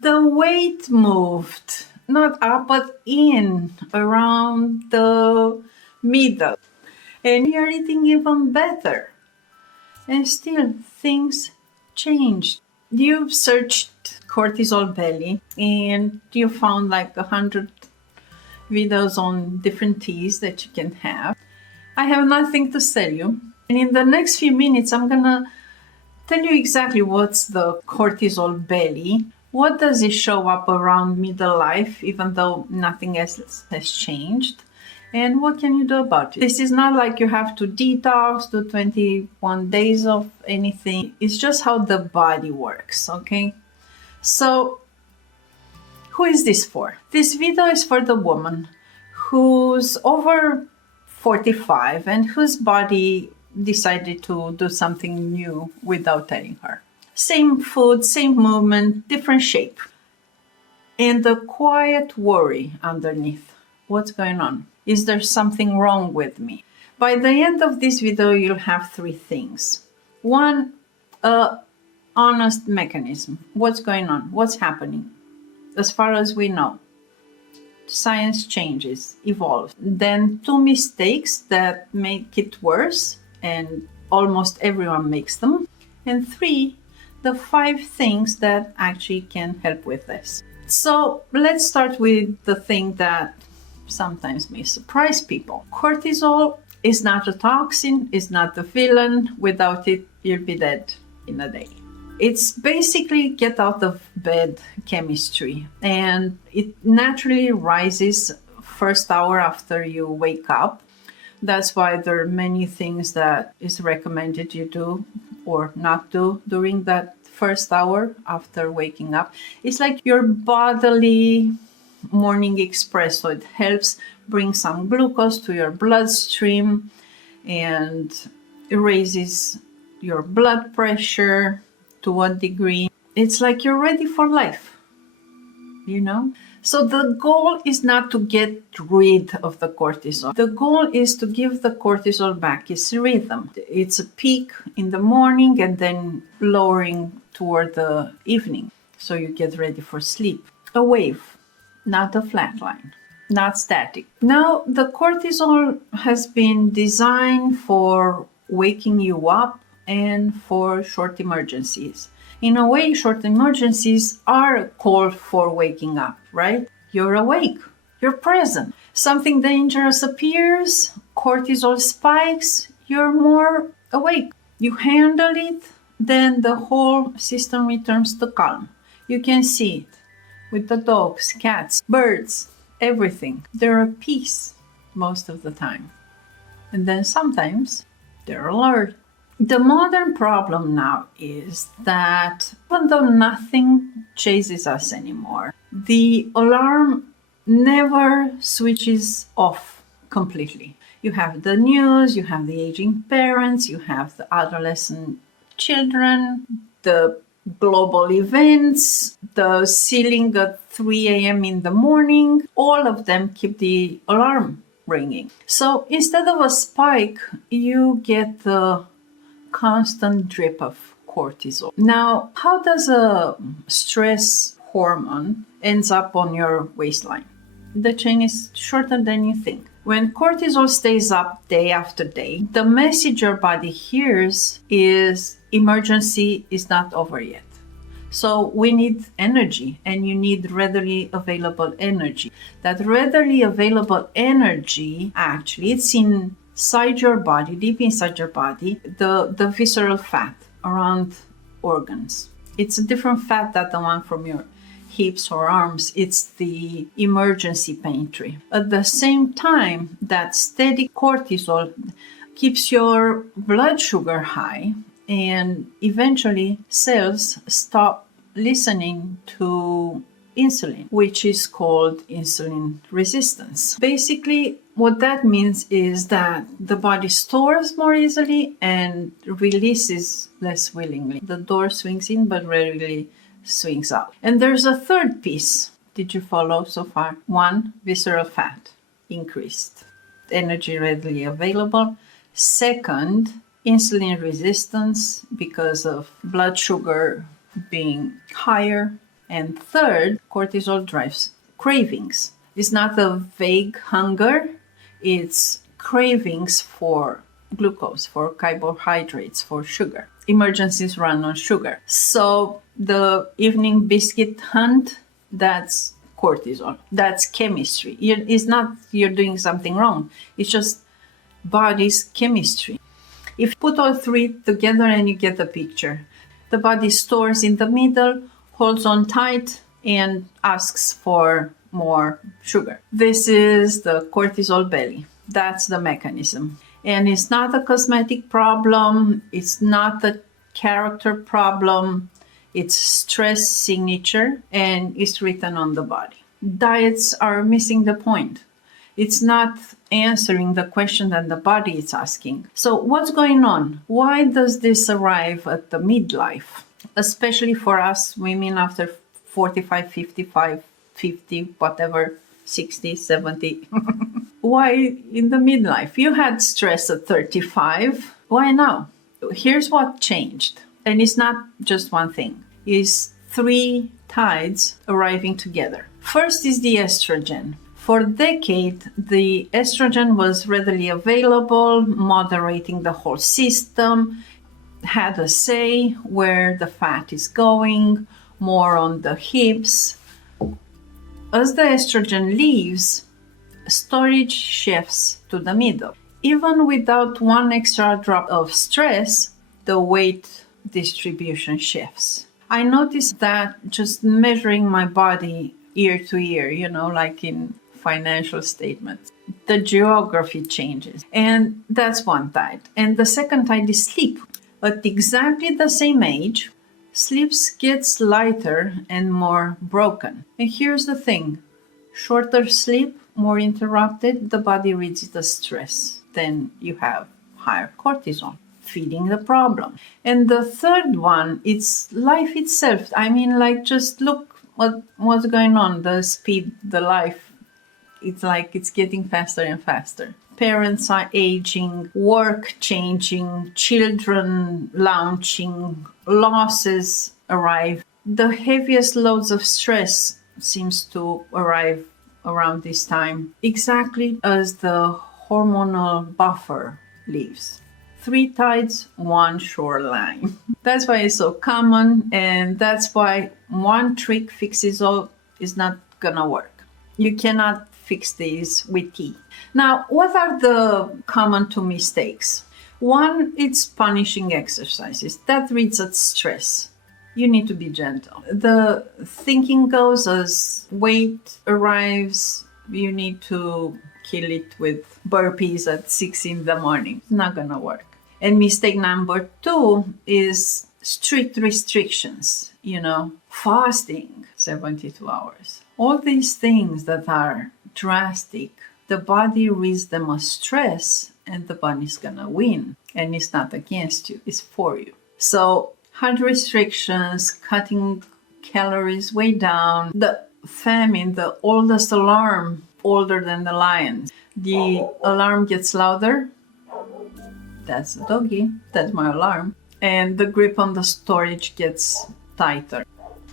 The weight moved, not up, but in, around the middle. And you're eating even better. And still, things changed. You've searched cortisol belly and you found like 100 videos on different teas that you can have. I have nothing to sell you. And in the next few minutes, I'm going to tell you exactly what's the cortisol belly. What does it show up around middle life, even though nothing else has changed? And what can you do about it? This is not like you have to detox, do 21 days of anything. It's just how the body works, okay? So, who is this for? This video is for the woman who's over 45 and whose body decided to do something new without telling her. Same food, same movement, different shape. And the quiet worry underneath. What's going on? Is there something wrong with me? By the end of this video, you'll have three things. One, honest mechanism. What's going on? What's happening? As far as we know, science changes, evolves. Then two mistakes that make it worse, and almost everyone makes them. And three, the 5 things that actually can help with this. So let's start with the thing that sometimes may surprise people. Cortisol is not a toxin, is not a villain. Without it, you'll be dead in a day. It's basically get out of bed chemistry, and it naturally rises first hour after you wake up. That's why there are many things that is recommended you do or not do during that first hour after waking up. It's like your bodily morning express, so it helps bring some glucose to your bloodstream and it raises your blood pressure to a degree. It's like you're ready for life, you know? So the goal is not to get rid of the cortisol. The goal is to give the cortisol back its rhythm. It's a peak in the morning and then lowering toward the evening, so you get ready for sleep. A wave, not a flat line, not static. Now, the cortisol has been designed for waking you up and for short emergencies. In a way, short emergencies are a call for waking up, right? You're awake, you're present. Something dangerous appears, cortisol spikes, you're more awake. You handle it, then the whole system returns to calm. You can see it with the dogs, cats, birds, everything. They're at peace most of the time. And then sometimes they're alert. The modern problem now is that even though nothing chases us anymore, the alarm never switches off completely. You have the news, you have the aging parents, you have the adolescent children, the global events, the ceiling at 3 a.m. in the morning, all of them keep the alarm ringing. So instead of a spike, you get the constant drip of cortisol. Now, how does a stress hormone ends up on your waistline? The chain is shorter than you think. When cortisol stays up day after day, the message your body hears is emergency is not over yet. So we need energy, and you need readily available energy. That readily available energy, actually, it's inside your body, deep inside your body, the visceral fat around organs. It's a different fat than the one from your hips or arms. It's the emergency pantry. At the same time, that steady cortisol keeps your blood sugar high, and eventually cells stop listening to insulin, which is called insulin resistance. Basically, what that means is that the body stores more easily and releases less willingly. The door swings in, but rarely swings out. And there's a third piece. Did you follow so far? 1, visceral fat increased. Energy readily available. Second, insulin resistance because of blood sugar being higher And third, cortisol drives cravings. It's not a vague hunger, it's cravings for glucose, for carbohydrates, for sugar. Emergencies run on sugar. So the evening biscuit hunt, that's cortisol. That's chemistry. It's not you're doing something wrong. It's just body's chemistry. If you put all three together and you get the picture, the body stores in the middle, holds on tight, and asks for more sugar. This is the cortisol belly. That's the mechanism. And it's not a cosmetic problem. It's not a character problem. It's stress signature, and it's written on the body. Diets are missing the point. It's not answering the question that the body is asking. So what's going on? Why does this arrive at the midlife? Especially for us women after 45, 55, 50, whatever, 60, 70. Why in the midlife? You had stress at 35. Why now? Here's what changed. And it's not just one thing. It's three tides arriving together. First is the estrogen. For a decade, the estrogen was readily available, moderating the whole system, had a say where the fat is going, more on the hips. As the estrogen leaves, storage shifts to the middle. Even without one extra drop of stress, the weight distribution shifts. I noticed that just measuring my body year to year, like in financial statements, the geography changes. And that's one tide. And the second tide is sleep. At exactly the same age, sleep gets lighter and more broken. And here's the thing. Shorter sleep, more interrupted, the body reads the stress. Then you have higher cortisol, feeding the problem. And the third one, it's life itself. Just look what's going on, the speed, the life. It's like it's getting faster and faster. Parents are aging, work changing, children launching, losses arrive. The heaviest loads of stress seems to arrive around this time, exactly as the hormonal buffer leaves. Three tides, one shoreline. That's why it's so common, and that's why one trick fixes all is not gonna work. You cannot fix these with tea. Now, what are the common two mistakes? One, it's punishing exercises. That reads at stress. You need to be gentle. The thinking goes as weight arrives, you need to kill it with burpees at 6 in the morning. It's not gonna work. And mistake number two is strict restrictions, fasting 72 hours. All these things that are drastic, the body reads them as stress and the body's gonna win. And it's not against you, it's for you. So hard restrictions, cutting calories way down, the famine, the oldest alarm, older than the lions. The alarm gets louder. That's the doggy. That's my alarm. And the grip on the storage gets tighter.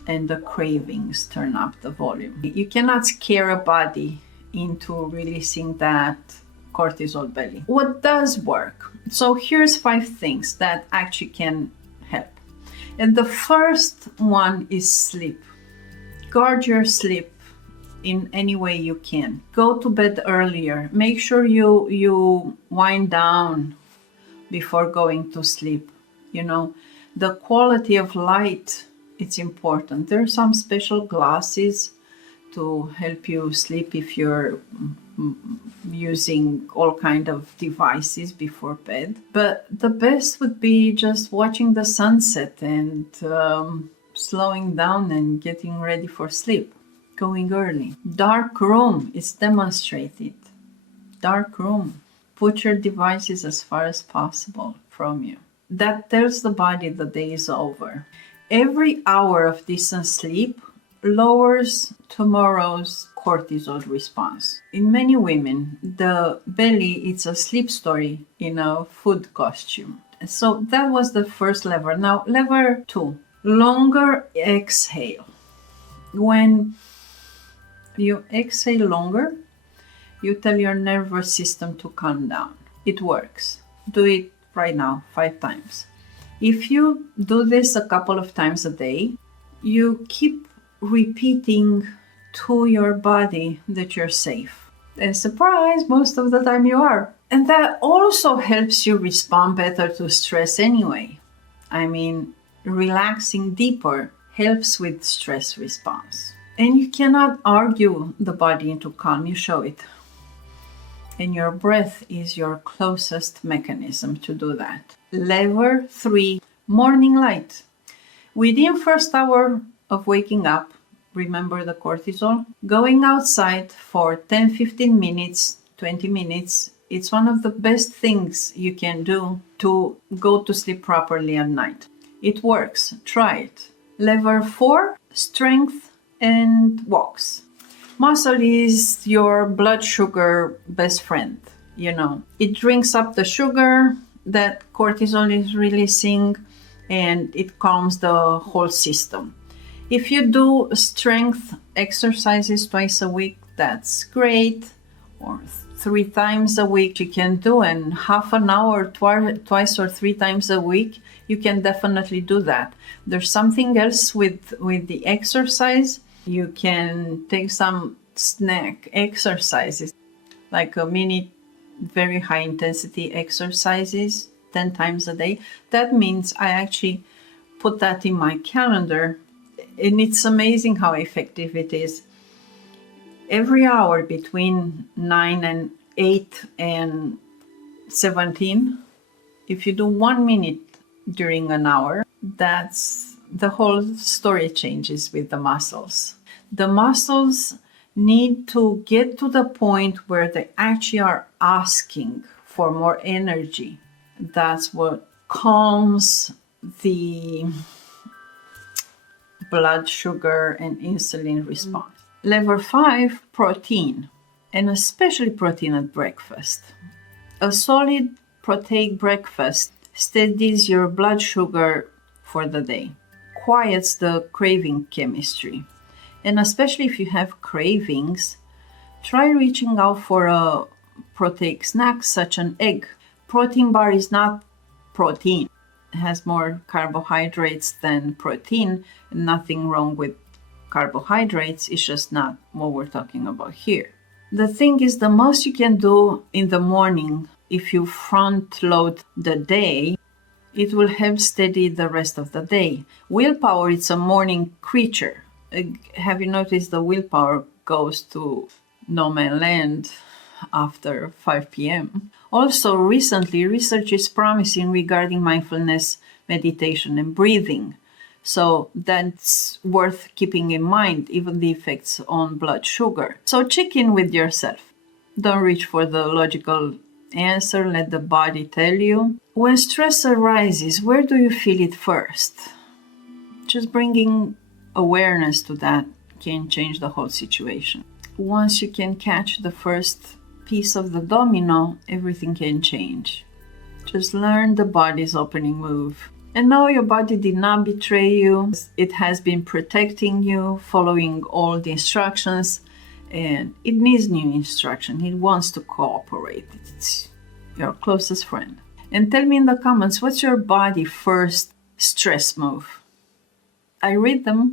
And the cravings turn up the volume. You cannot scare a body into releasing that cortisol belly. What does work? So here's 5 things that actually can help. And the first one is sleep. Guard your sleep in any way you can. Go to bed earlier. Make sure you wind down before going to sleep. The quality of light, it's important. There are some special glasses to help you sleep if you're using all kind of devices before bed. But the best would be just watching the sunset and slowing down and getting ready for sleep. Going early. Dark room is demonstrated. Dark room. Put your devices as far as possible from you. That tells the body the day is over. Every hour of decent sleep lowers tomorrow's cortisol response. In many women, the belly is a sleep story in a food costume. So that was the first lever. Now, lever 2, longer exhale. When you exhale longer, you tell your nervous system to calm down. It works. Do it right now, 5 times. If you do this a couple of times a day, you keep repeating to your body that you're safe. And surprise, most of the time you are. And that also helps you respond better to stress anyway. I mean, relaxing deeper helps with stress response. And you cannot argue the body into calm, you show it. And your breath is your closest mechanism to do that. Lever 3, morning light. Within first hour of waking up, remember the cortisol? Going outside for 10, 15 minutes, 20 minutes, it's one of the best things you can do to go to sleep properly at night. It works. Try it. Lever 4, strength and walks. Muscle is your blood sugar best friend, It drinks up the sugar that cortisol is releasing, and it calms the whole system. If you do strength exercises twice a week, that's great. Or 3 times a week you can do, and half an hour twice or 3 times a week, you can definitely do that. There's something else with the exercise. You can take some snack exercises, like a mini, very high intensity exercises 10 times a day. That means I actually put that in my calendar, and it's amazing how effective it is. Every hour between 9 and 8 and 17, if you do 1 minute during an hour, that's the whole story changes with the muscles. The muscles need to get to the point where they actually are asking for more energy. That's what calms the blood sugar and insulin response. Level 5, protein, and especially protein at breakfast. A solid proteic breakfast steadies your blood sugar for the day, quiets the craving chemistry. And especially if you have cravings, try reaching out for a proteic snack such an egg. Protein bar is not protein. It has more carbohydrates than protein. Nothing wrong with carbohydrates, it's just not what we're talking about here. The thing is, the most you can do in the morning, if you front load the day, it will help steady the rest of the day. Willpower is a morning creature. Have you noticed the willpower goes to no man's land after 5 p.m.? Also, recently, research is promising regarding mindfulness, meditation, and breathing. So that's worth keeping in mind, even the effects on blood sugar. So check in with yourself. Don't reach for the logical answer. Let the body tell you. When stress arises, where do you feel it first? Just bringing awareness to that can change the whole situation. Once you can catch the first piece of the domino, everything can change. Just learn the body's opening move. And know your body did not betray you. It has been protecting you, following all the instructions, and it needs new instruction. It wants to cooperate. It's your closest friend. And tell me in the comments, what's your body first stress move? I read them.